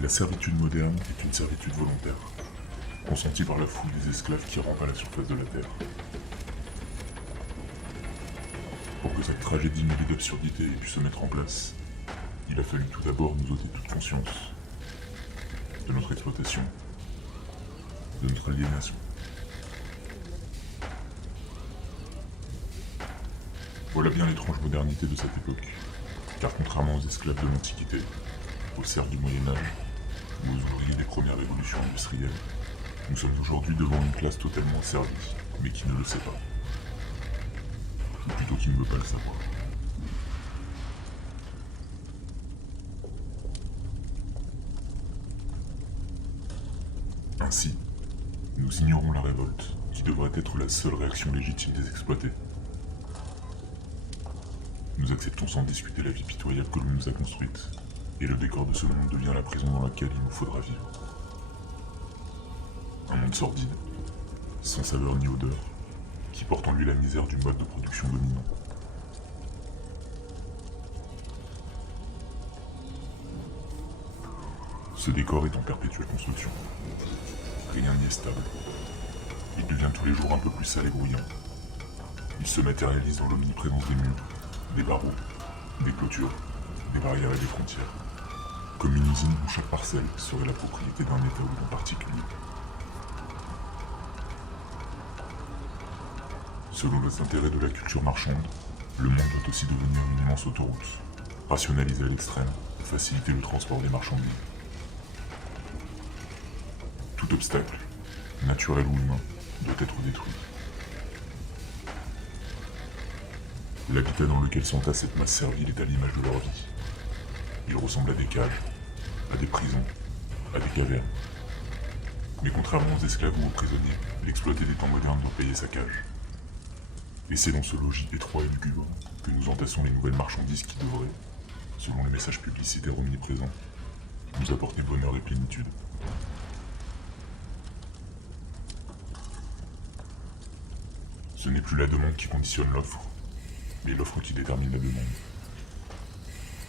La servitude moderne est une servitude volontaire, consentie par la foule des esclaves qui rampent à la surface de la Terre. Pour que cette tragédie mêlée d'absurdité ait pu se mettre en place, il a fallu tout d'abord nous ôter toute conscience de notre exploitation, de notre aliénation. Voilà bien l'étrange modernité de cette époque, car contrairement aux esclaves de l'Antiquité, aux serfs du Moyen-Âge ou aux ouvriers des premières révolutions industrielles, nous sommes aujourd'hui devant une classe totalement asservie, mais qui ne le sait pas. Ou plutôt qui ne veut pas le savoir. Ainsi, nous ignorons la révolte, qui devrait être la seule réaction légitime des exploités. Nous acceptons sans discuter la vie pitoyable que l'on nous a construite, et le décor de ce monde devient la prison dans laquelle il nous faudra vivre. Un monde sordide, sans saveur ni odeur, qui porte en lui la misère du mode de production dominant. Ce décor est en perpétuelle construction. Rien n'y est stable. Il devient tous les jours un peu plus sale et bruyant. Il se matérialise dans l'omniprésence des murs, des barreaux, des clôtures, des barrières et des frontières. Comme une usine où chaque parcelle serait la propriété d'un État ou d'un particulier. Selon les intérêts de la culture marchande, le monde doit aussi devenir une immense autoroute, rationalisée à l'extrême pour faciliter le transport des marchandises. Tout obstacle, naturel ou humain, doit être détruit. L'habitat dans lequel s'entasse cette masse servile est à l'image de leur vie. Il ressemble à des cages, à des prisons, à des cavernes. Mais contrairement aux esclaves ou aux prisonniers, l'exploité des temps modernes doit payer sa cage. Et c'est dans ce logis étroit et lugubre que nous entassons les nouvelles marchandises qui devraient, selon les messages publicitaires omniprésents, nous apporter bonheur et plénitude. Ce n'est plus la demande qui conditionne l'offre, mais l'offre qui détermine la demande.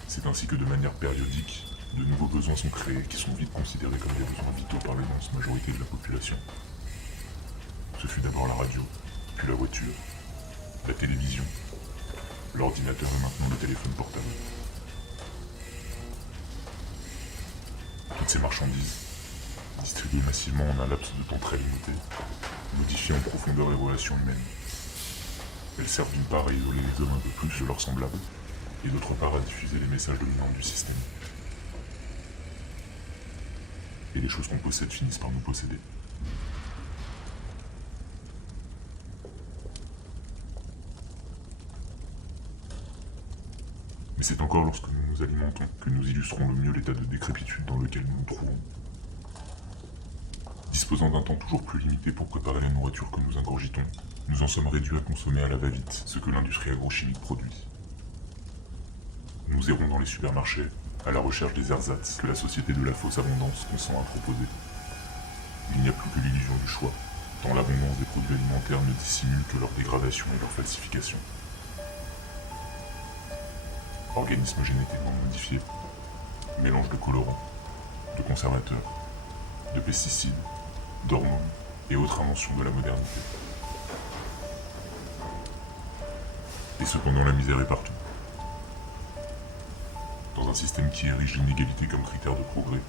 C'est ainsi que de manière périodique, de nouveaux besoins sont créés qui sont vite considérés comme des besoins vitaux par l'immense majorité de la population. Ce fut d'abord la radio, puis la voiture, la télévision, l'ordinateur et maintenant le téléphone portable. Toutes ces marchandises, distribuées massivement en un laps de temps très limité, modifient en profondeur les relations humaines. Elles servent d'une part à isoler les hommes un peu plus de leurs semblables, et d'autre part à diffuser les messages dominants du système. Et les choses qu'on possède finissent par nous posséder. Mais c'est encore lorsque nous nous alimentons que nous illustrons le mieux l'état de décrépitude dans lequel nous nous trouvons. Disposant d'un temps toujours plus limité pour préparer la nourriture que nous ingurgitons, nous en sommes réduits à consommer à la va-vite ce que l'industrie agrochimique produit. Nous errons dans les supermarchés à la recherche des ersatz que la société de la fausse abondance consent à proposer. Il n'y a plus que l'illusion du choix, tant l'abondance des produits alimentaires ne dissimule que leur dégradation et leur falsification. Organismes génétiquement modifiés, mélange de colorants, de conservateurs, de pesticides, d'hormones et autres inventions de la modernité. Et cependant la misère est partout. Dans un système qui érige l'inégalité comme critère de progrès,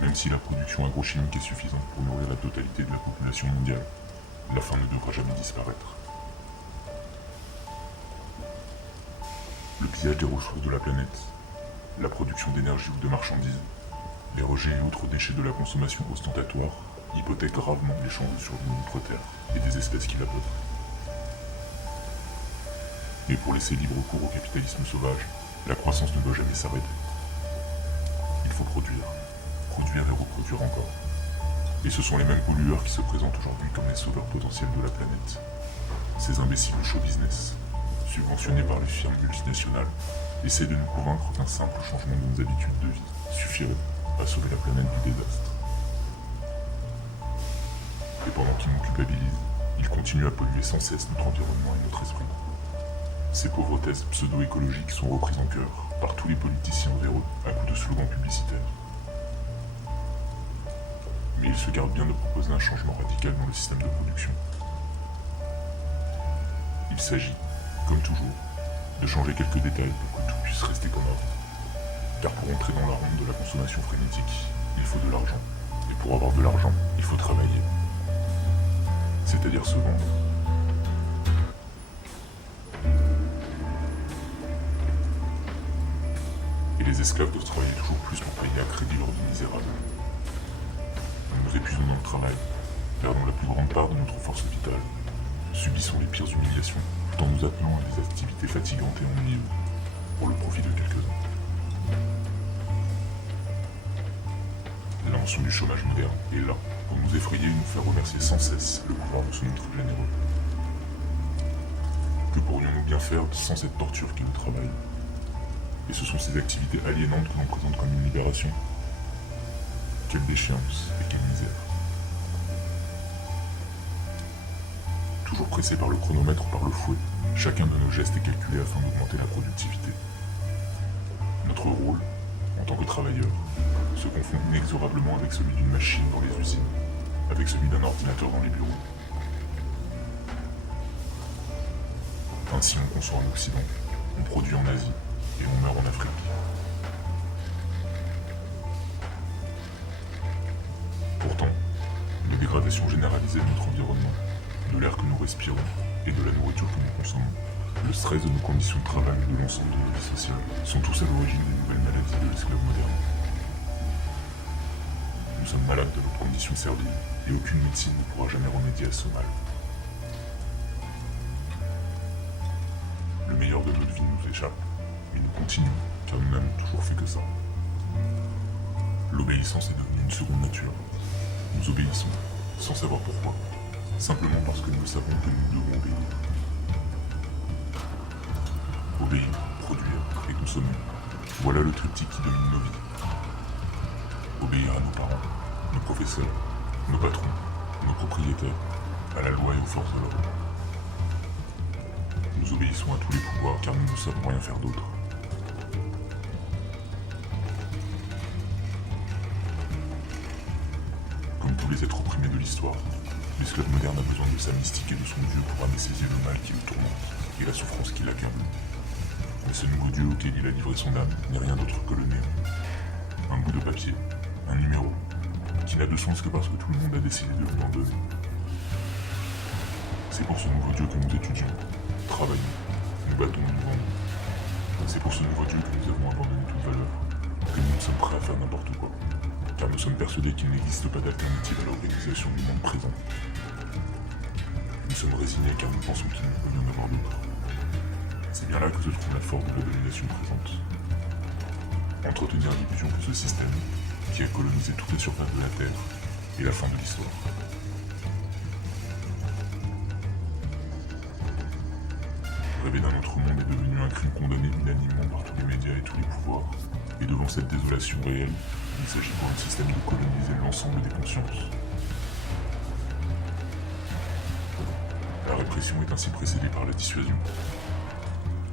même si la production agrochimique est suffisante pour nourrir la totalité de la population mondiale, la faim ne devra jamais disparaître. Le pillage des ressources de la planète, la production d'énergie ou de marchandises, les rejets et autres déchets de la consommation ostentatoire hypothèquent gravement les chances de survie de notre Terre et des espèces qui la peuplent. Mais pour laisser libre cours au capitalisme sauvage, la croissance ne doit jamais s'arrêter. Il faut produire et reproduire encore. Et ce sont les mêmes pollueurs qui se présentent aujourd'hui comme les sauveurs potentiels de la planète. Ces imbéciles de show business, subventionnés par les firmes multinationales, essaient de nous convaincre qu'un simple changement de nos habitudes de vie suffirait à sauver la planète du désastre. Et pendant qu'ils nous culpabilisent, ils continuent à polluer sans cesse notre environnement et notre esprit. Ces pauvretesses pseudo-écologiques sont reprises en cœur par tous les politiciens véreux à coups de slogans publicitaires. il se garde bien de proposer un changement radical dans le système de production. Il s'agit, comme toujours, de changer quelques détails pour que tout puisse rester comme avant. Car pour entrer dans la ronde de la consommation frénétique, il faut de l'argent. Et pour avoir de l'argent, il faut travailler. C'est-à-dire se vendre. Et les esclaves doivent travailler toujours plus pour payer à crédit leur vie misérable. Nous nous épuisons dans le travail, perdons la plus grande part de notre force vitale, subissons les pires humiliations, tout en nous attelant à des activités fatigantes et ennuyeuses, pour le profit de quelques-uns. L'invention du chômage moderne est là, pour nous effrayer et nous faire remercier sans cesse le pouvoir de ce monde généreux. Que pourrions-nous bien faire sans cette torture qu'est le travail? Et ce sont ces activités aliénantes que l'on présente comme une libération. Quelle déchéance et quelle misère. Toujours pressé par le chronomètre ou par le fouet, chacun de nos gestes est calculé afin d'augmenter la productivité. Notre rôle, en tant que travailleur, se confond inexorablement avec celui d'une machine dans les usines, avec celui d'un ordinateur dans les bureaux. Ainsi on conçoit en Occident, on produit en Asie, et on meurt en Afrique. Pourtant, la dégradation généralisée de notre environnement, de l'air que nous respirons et de la nourriture que nous consommons, le stress de nos conditions de travail et de l'ensemble de nos vies sociales sont tous à l'origine des nouvelles maladies de l'esclave moderne. Nous sommes malades de notre condition servile et aucune médecine ne pourra jamais remédier à ce mal. Le meilleur de notre vie nous échappe. Mais nous continuons, car nous n'avons toujours fait que ça. L'obéissance est devenue une seconde nature. Nous obéissons, sans savoir pourquoi, simplement parce que nous savons que nous devons obéir. Obéir, produire et consommer, voilà le triptyque qui domine nos vies. Obéir à nos parents, nos professeurs, nos patrons, nos propriétaires, à la loi et aux forces de l'ordre. Nous obéissons à tous les pouvoirs car nous ne savons rien faire d'autre. Comme tous les êtres opprimés de l'histoire, l'esclave moderne a besoin de sa mystique et de son Dieu pour anesthésier le mal qui le tourmente et la souffrance qui l'accable. Mais ce nouveau Dieu auquel il a livré son âme n'est rien d'autre que le néant. Un bout de papier, un numéro, qui n'a de sens que parce que tout le monde a décidé de lui en donner. C'est pour ce nouveau Dieu que nous étudions, travaillons, nous battons et nous vendons. C'est pour ce nouveau Dieu que nous avons abandonné toute valeur, que nous sommes prêts à faire n'importe quoi, car nous sommes persuadés qu'il n'existe pas d'alternative à l'organisation du monde présent. Nous sommes résignés car nous pensons qu'il ne peut y en avoir d'autre. C'est bien là que se trouve la force de la domination présente. Entretenir l'illusion que ce système, qui a colonisé toute la surface de la Terre, est la fin de l'histoire. Rêver d'un autre monde est devenu un crime condamné unanimement par tous les médias et tous les pouvoirs. Et devant cette désolation réelle, il s'agit pour un système de coloniser l'ensemble des consciences. La répression est ainsi précédée par la dissuasion.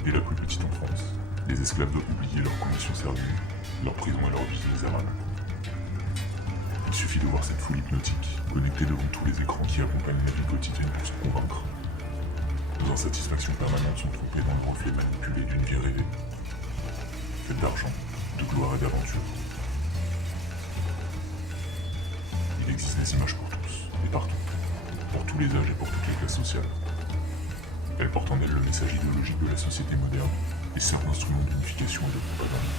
Dès la plus petite enfance, les esclaves doivent oublier leurs conditions serviles, leur prison et leur vie misérable. Il suffit de voir cette foule hypnotique, connectée devant tous les écrans qui accompagnent la vie quotidienne pour se convaincre. Nos insatisfactions permanentes sont trompées dans le reflet manipulé d'une vie rêvée, faite d'argent, de gloire et d'aventure. Il existe des images pour tous, et partout, pour tous les âges et pour toutes les classes sociales. Elles portent en elles le message idéologique de la société moderne et servent d'instrument d'unification et de propagande.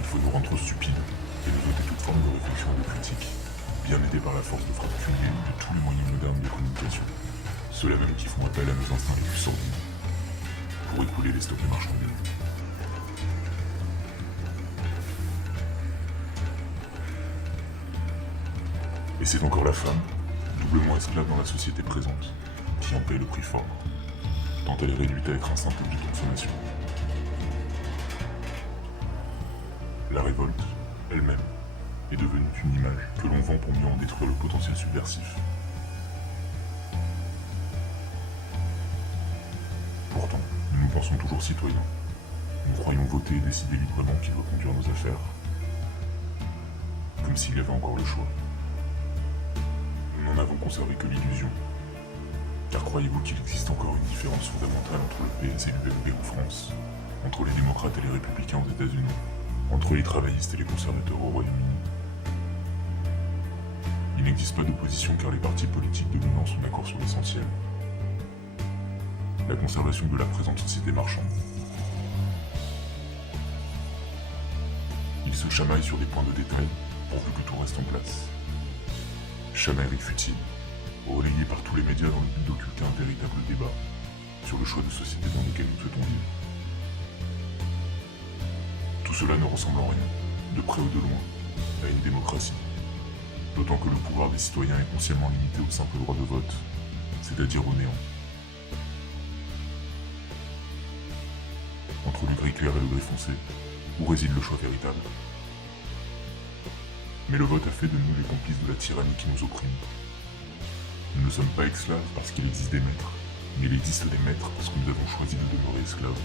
Il faut nous rendre stupides et nous ôter toute forme de réflexion et de critique, bien aidés par la force de frappe cumulée de tous les moyens modernes de communication, ceux-là même qui font appel à nos instincts les plus sordides, pour écouler les stocks de marchandises. Et c'est encore la femme, doublement esclave dans la société présente, qui en paie le prix fort, tant elle est réduite à être un simple objet de consommation. La révolte, elle-même, est devenue une image que l'on vend pour mieux en détruire le potentiel subversif. Pourtant, nous nous pensons toujours citoyens. Nous croyons voter et décider librement qui doit conduire nos affaires. comme s'il y avait encore le choix. Nous n'en avons conservé que l'illusion. Car croyez-vous qu'il existe encore une différence fondamentale entre le PS et l'UMP en France, entre les démocrates et les républicains aux États-Unis, entre les travaillistes et les conservateurs au Royaume-Uni? Il n'existe pas d'opposition car les partis politiques dominants sont d'accord sur l'essentiel. La conservation de la présente société marchande. Ils se chamaillent sur des points de détail, pourvu que tout reste en place. Chamaillerie futile, relayée par tous les médias dans le but d'occulter un véritable débat sur le choix de société dans lequel nous souhaitons vivre. Tout cela ne ressemble en rien, de près ou de loin, à une démocratie. D'autant que le pouvoir des citoyens est consciemment limité au simple droit de vote, c'est-à-dire au néant. Entre le gris clair et le gris foncé, où réside le choix véritable? Mais le vote a fait de nous les complices de la tyrannie qui nous opprime. Nous ne sommes pas esclaves parce qu'il existe des maîtres, mais il existe des maîtres parce que nous avons choisi de demeurer esclaves.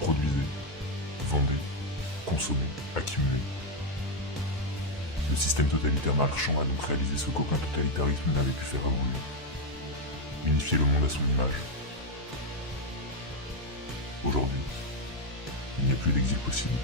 Produisez, vendez, consommez, accumulez. Le système totalitaire marchand a donc réalisé ce qu'aucun totalitarisme n'avait pu faire avant lui. Unifier le monde à son image. Aujourd'hui, il n'y a plus d'exil possible.